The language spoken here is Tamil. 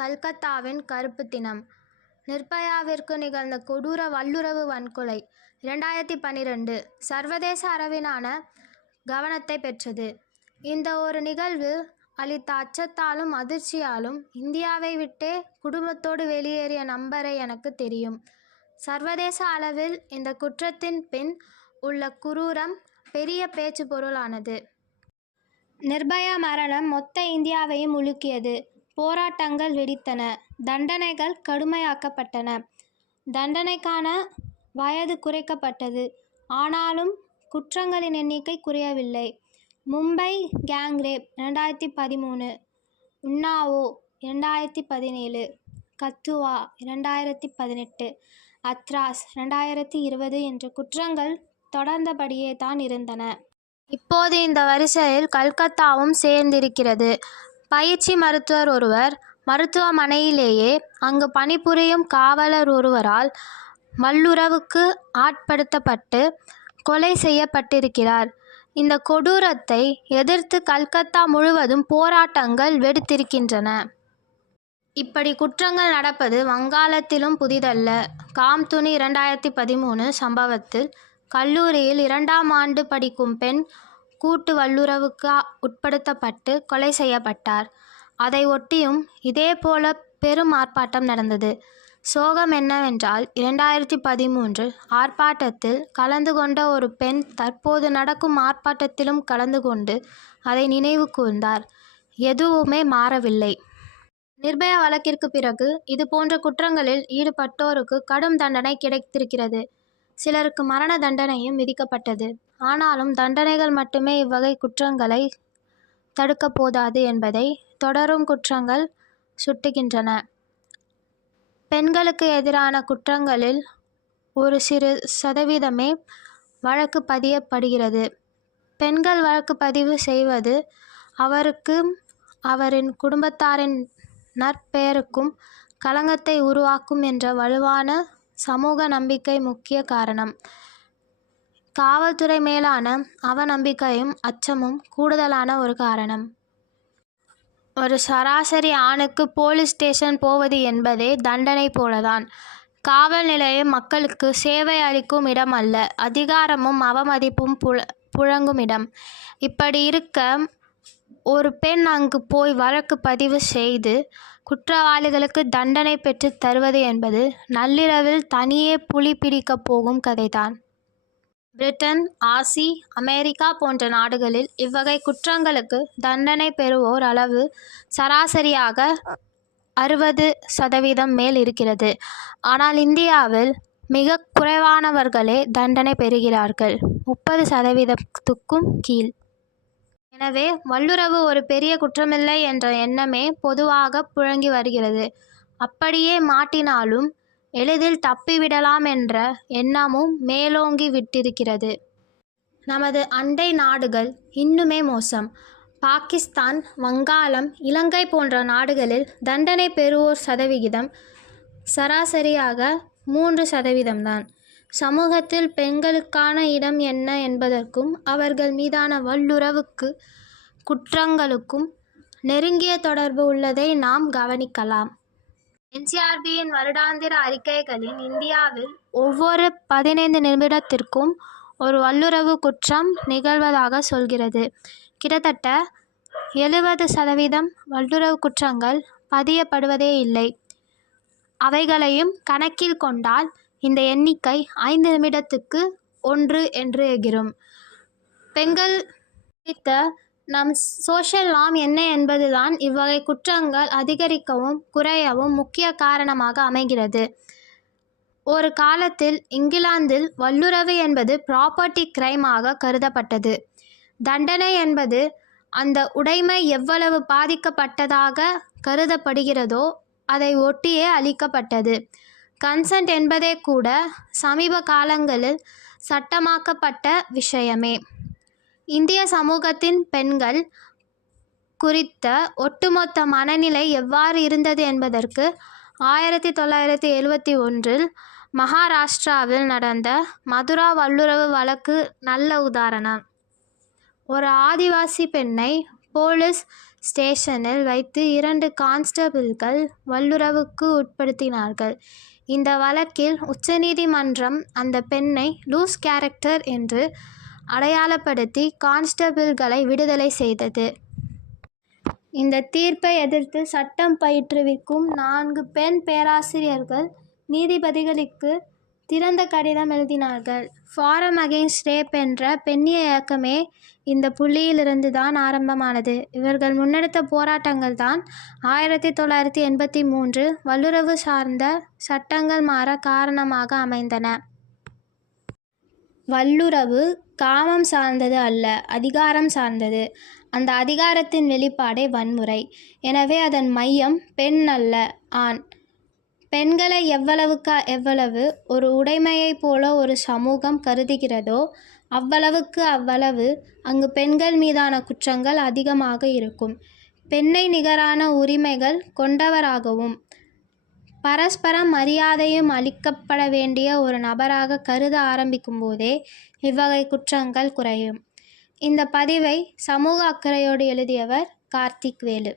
கல்கத்தாவின் கறுப்பு தினம். நிர்பயாவிற்கு நிகழ்ந்த கொடூர வல்லுறவு வன்கொலை 2012 சர்வதேச அளவிலான கவனத்தை பெற்றது. இந்த ஒரு நிகழ்வு அளித்த அச்சத்தாலும் அதிர்ச்சியாலும் இந்தியாவை விட்டே குடும்பத்தோடு வெளியேறிய நபரை எனக்கு தெரியும். சர்வதேச அளவில் இந்த குற்றத்தின் பின் உள்ள குரூரம் பெரிய பேச்சு பொருளானது. நிர்பயா மரணம் மொத்த இந்தியாவையும் உலுக்கியது. போராட்டங்கள் வெடித்தன. தண்டனைகள் கடுமையாக்கப்பட்டன. தண்டனைக்கான வயது குறைக்கப்பட்டது. ஆனாலும் குற்றங்களின் எண்ணிக்கை குறையவில்லை. மும்பை கேங்ரேப் 2013, உன்னாவோ 2017, கத்துவா 2018, அத்ராஸ் 2020 என்ற குற்றங்கள் தொடர்ந்தபடியே தான் இருந்தன. இப்போது இந்த வரிசையில் கல்கத்தாவும் சேர்ந்திருக்கிறது. பயிற்சி மருத்துவர் ஒருவர் மருத்துவமனையிலேயே அங்கு பணிபுரியும் காவலர் ஒருவரால் வல்லுறவுக்கு ஆட்படுத்தப்பட்டு கொலை செய்யப்பட்டிருக்கிறார். இந்த கொடூரத்தை எதிர்த்து கல்கத்தா முழுவதும் போராட்டங்கள் வெடித்திருக்கின்றன. இப்படி குற்றங்கள் நடப்பது வங்காளத்திலும் புதிதல்ல. காம்துனி 2013 சம்பவத்தில் கல்லூரியில் 2ஆம் ஆண்டு படிக்கும் பெண் கூட்டு வல்லுறவுக்கு உட்படுத்தப்பட்டு கொலை செய்யப்பட்டார். அதை ஒட்டியும் இதேபோல பெரும் ஆர்ப்பாட்டம் நடந்தது. சோகம் என்னவென்றால் 2013 ஆர்ப்பாட்டத்தில் கலந்து கொண்ட ஒரு பெண் தற்போது நடக்கும் ஆர்ப்பாட்டத்திலும் கலந்து கொண்டு அதை நினைவு கூர்ந்தார். எதுவுமே மாறவில்லை. நிர்பயா வழக்கிற்கு பிறகு இதுபோன்ற குற்றங்களில் ஈடுபட்டோருக்கு கடும் தண்டனை கிடைத்திருக்கிறது. சிலருக்கு மரண தண்டனையும் விதிக்கப்பட்டது. ஆனாலும் தண்டனைகள் மட்டுமே இவ்வகை குற்றங்களை தடுக்க போதாது என்பதை தொடரும் குற்றங்கள் சுட்டுகின்றன. பெண்களுக்கு எதிரான குற்றங்களில் ஒரு சிறு சதவீதமே வழக்கு பதியப்படுகிறது. பெண்கள் வழக்கு பதிவு செய்வது அவருக்கும் அவரின் குடும்பத்தாரின் நற்பெயருக்கும் களங்கத்தை உருவாக்கும் என்ற வலுவான சமூக நம்பிக்கை முக்கிய காரணம். காவல்துறை மேலான அவநம்பிக்கையும் அச்சமும் கூடுதலான ஒரு காரணம். ஒரு சராசரி ஆணுக்கு போலீஸ் ஸ்டேஷன் போவது என்பதே தண்டனை போலதான். காவல் நிலையம் மக்களுக்கு சேவை அளிக்கும் இடம் அல்ல, அதிகாரமும் அவமதிப்பும் புழங்கும் இடம். இப்படி இருக்க ஒரு பெண் அங்கு போய் வழக்கு பதிவு செய்து குற்றவாளிகளுக்கு தண்டனை பெற்று தருவது என்பது நள்ளிரவில் தனியே புலி பிடிக்கப் போகும் கதைதான். பிரிட்டன், ஆசி, அமெரிக்கா போன்ற நாடுகளில் இவ்வகை குற்றங்களுக்கு தண்டனை பெறுவோர் அளவு சராசரியாக 60% மேல் இருக்கிறது. ஆனால் இந்தியாவில் மிக குறைவானவர்களே தண்டனை பெறுகிறார்கள், 30%க்கும் கீழ். எனவே வல்லுறவு ஒரு பெரிய குற்றமில்லை என்ற எண்ணமே பொதுவாக புழங்கி வருகிறது. அப்படியே மாட்டினாலும் எளிதில் தப்பிவிடலாம் என்ற எண்ணமும் மேலோங்கி விட்டிருக்கிறது. நமது அண்டை நாடுகள் இன்னுமே மோசம். பாகிஸ்தான், வங்காளம், இலங்கை போன்ற நாடுகளில் தண்டனை பெறுவோர் சதவிகிதம் சராசரியாக 3% தான். சமூகத்தில் பெண்களுக்கான இடம் என்ன என்பதற்கும் அவர்கள் மீதான வல்லுறவுக்கு குற்றங்களுக்கும் நெருங்கிய தொடர்பு உள்ளதை நாம் கவனிக்கலாம். NCRBயின் வருடாந்திர அறிக்கைகளில் இந்தியாவில் ஒவ்வொரு 15 நிமிடத்திற்கும் ஒரு வல்லுறவு குற்றம் நிகழ்வதாக சொல்கிறது. கிட்டத்தட்ட 70% வல்லுறவு குற்றங்கள் பதியப்படுவதே இல்லை. அவைகளையும் கணக்கில் கொண்டால் இந்த எண்ணிக்கை 5 நிமிடத்துக்கு 1 என்று எகிரும். பெண்கள் குறித்த நம் சோஷியல் நார்ம் என்ன என்பதுதான் இவ்வகை குற்றங்கள் அதிகரிக்கவும் குறையவும் முக்கிய காரணமாக அமைகிறது. ஒரு காலத்தில் இங்கிலாந்தில் வல்லுறவு என்பது ப்ராப்பர்ட்டி கிரைமாக கருதப்பட்டது. தண்டனை என்பது அந்த உடைமை எவ்வளவு பாதிக்கப்பட்டதாக கருதப்படுகிறதோ அதை ஒட்டியே அளிக்கப்பட்டது. கன்சென்ட் என்பதே கூட சமீப காலங்களில் சட்டமாக்கப்பட்ட விஷயமே. இந்திய சமூகத்தின் பெண்கள் குறித்த ஒட்டுமொத்த மனநிலை எவ்வாறு இருந்தது என்பதற்கு 1971 மகாராஷ்டிராவில் நடந்த மதுரா வல்லுறவு வழக்கு நல்ல உதாரணம். ஒரு ஆதிவாசி பெண்ணை போலீஸ் ஸ்டேஷனில் வைத்து 2 கான்ஸ்டபிள்கள் வல்லுறவுக்கு உட்படுத்தினார்கள். இந்த வழக்கில் உச்சநீதிமன்றம் அந்த பெண்ணை லூஸ் கேரக்டர் என்று அடையாளப்படுத்தி கான்ஸ்டபிள்களை விடுதலை செய்தது. இந்த தீர்ப்பை எதிர்த்து சட்டம் பயிற்றுவிக்கும் 4 பெண் பேராசிரியர்கள் நீதிபதிகளுக்கு திறந்த கடிதம் எழுதினார்கள். ஃபாரம் அகெயின்ஸ்ட் ரேப் என்ற பெண்ணிய இயக்கமே இந்த புள்ளியிலிருந்து தான் ஆரம்பமானது. இவர்கள் முன்னெடுத்த போராட்டங்கள் தான் 1983 வல்லுறவு சார்ந்த சட்டங்கள் மாற காரணமாக அமைந்தன. வல்லுறவு காமம் சார்ந்தது அல்ல, அதிகாரம் சார்ந்தது. அந்த அதிகாரத்தின் வெளிப்பாடே வன்முறை. எனவே அதன் மையம் பெண் அல்ல, ஆண். பெண்களை எவ்வளவு ஒரு உடைமையைப் போல ஒரு சமூகம் கருதுகிறதோ அவ்வளவு அங்கு பெண்கள் மீதான குற்றங்கள் அதிகமாக இருக்கும். பெண்ணை நிகரான உரிமைகள் கொண்டவராகவும் பரஸ்பரம் மரியாதையும் அளிக்கப்பட வேண்டிய ஒரு நபராக கருத ஆரம்பிக்கும் போதே இவ்வகை குற்றங்கள் குறையும். இந்த பதிவை சமூக அக்கறையோடு எழுதியவர் கார்த்திக் வேலு.